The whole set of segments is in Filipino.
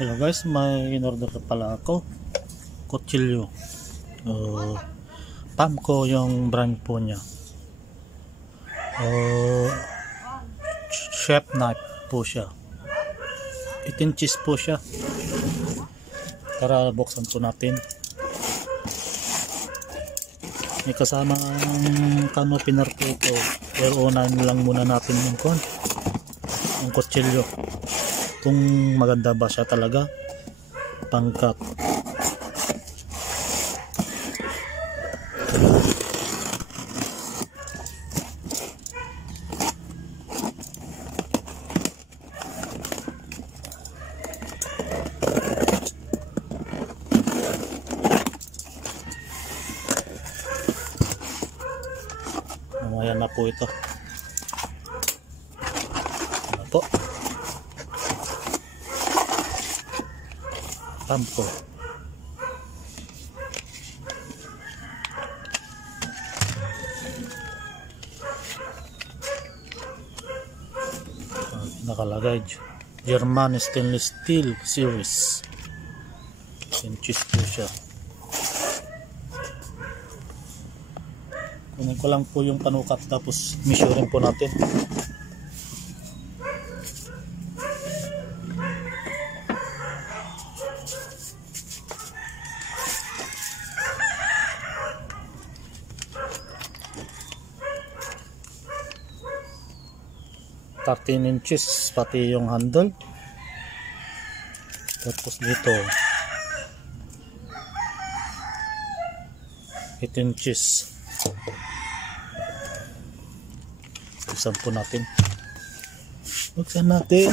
Hello guys, may in-order pala ako kutsilyo. Pamco yung brand po niya. Chef knife po siya. 8 inches po siya. Tara, buksan po natin. May kasamang canopiner po ito. Pero unahin lang muna natin yung kutsilyo. Kung maganda ba siya talaga pangkat. Mamaya na po ito. Ano po? Pamco. Nakalagay German stainless steel series. 10 inches po siya. Kunin ko lang po yung panukat tapos measurein po natin. $13 inches pati yung handle. Tapos dito 8 inches. Buksan po natin. Buksan natin.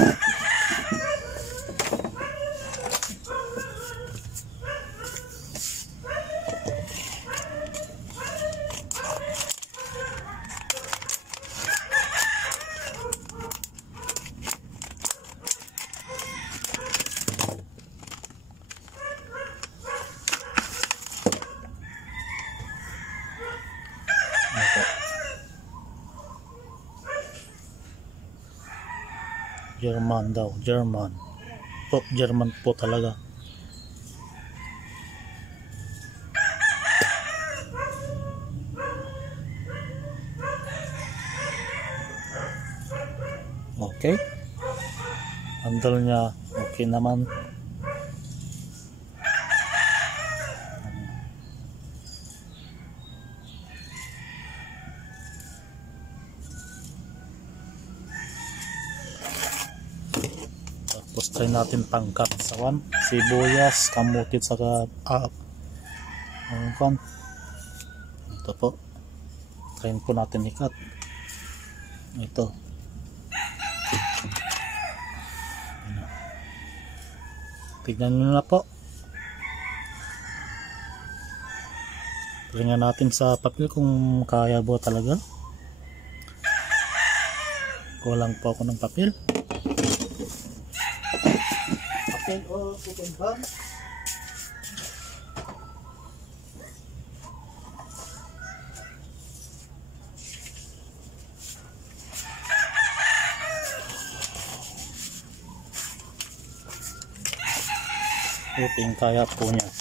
German daw, German po talaga. Okay, handle nya okay naman. Tapos try natin pangkat sa sibuyas, kamutit, saka ito po, try po natin ikat ito. Tignan nyo na po. Tingnan natin sa papel kung kaya ba talaga. Kulang po ako ng papel. O chicken bun. Hoping kaya po niya.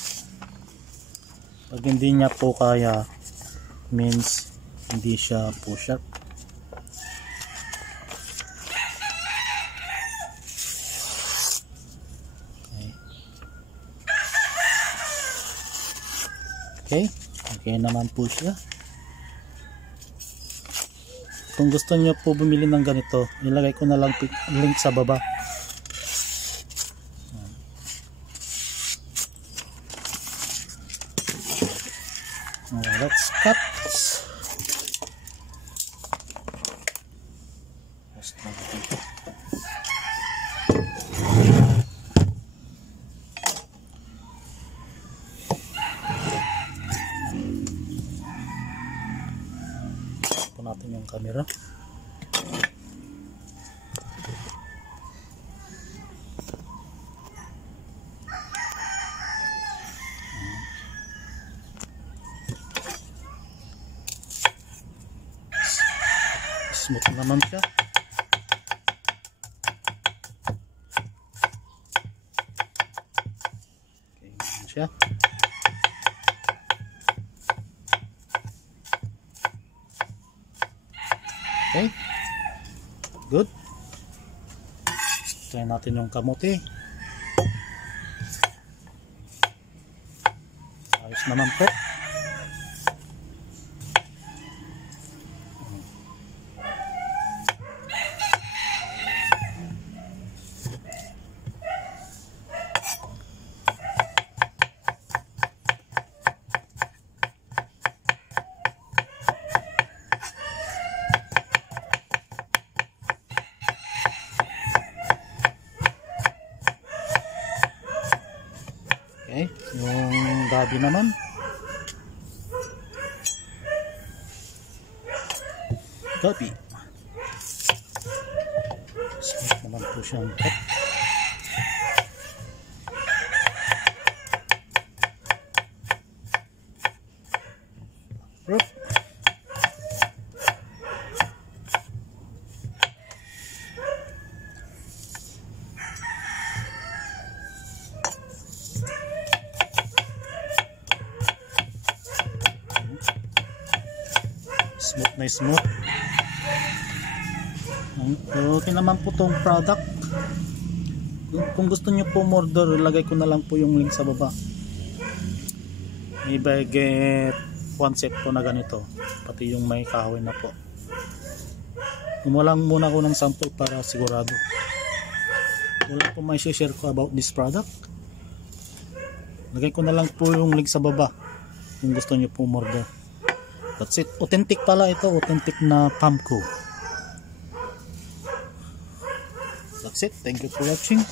Pag hindi niya po kaya, means hindi siya push up. Okay naman po siya. Kung gusto niyo po bumili ng ganito, ilagay ko na lang link sa baba. Let's cut. Natin yung camera. Smooth naman siya. siya. Okay, good. Try natin yung kamote. Ayos naman po. Okay, yung gabi naman. Gabi. Smart naman po siyang cut. Smooth na smooth. Okay naman po tong product. Kung gusto nyo po order, ilagay ko na lang po yung link sa baba. Maybe I get one set po na ganito, pati yung may kahoy na po. Kumulang muna ko ng sample para sigurado. Wala po may share ko about this product. Lagay ko na lang po yung link sa baba kung gusto nyo po order. That's it. Authentic pala ito. Authentic na Pamco. That's it. Thank you for watching.